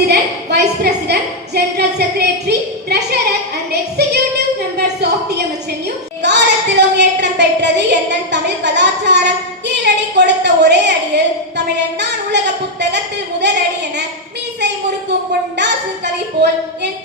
President, Vice President, General Secretary, Treasurer and Executive Members of TMHNU காலத்திலும் ஏற்றம் பெற்றது எந்தன் தமிழ் கலாச்சாரம்? கீழடி கொடுத்த ஒரே அடியில் தமிழன் தான் உலக புத்தகத்தில் முதல் அடி என மீசை முறுக்கும் கொண்டா கவி போல் என்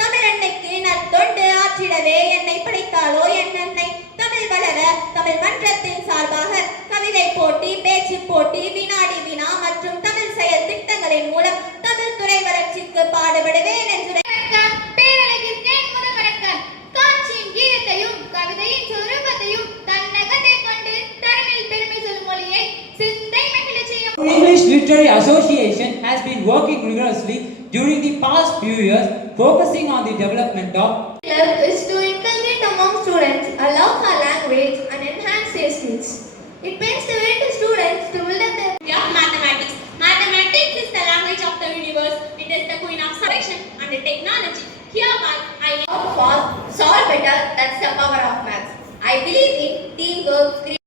English Literary Association has been working rigorously during the past few years focusing on the development of Love is to inculcate among students a love for language and enhance their skills. It paints the way to students to build up their of mathematics. Mathematics is the language of the universe. It is the queen of selection and the technology. Hereby, I aim for solve better. That's the power of maths. I believe in teamwork,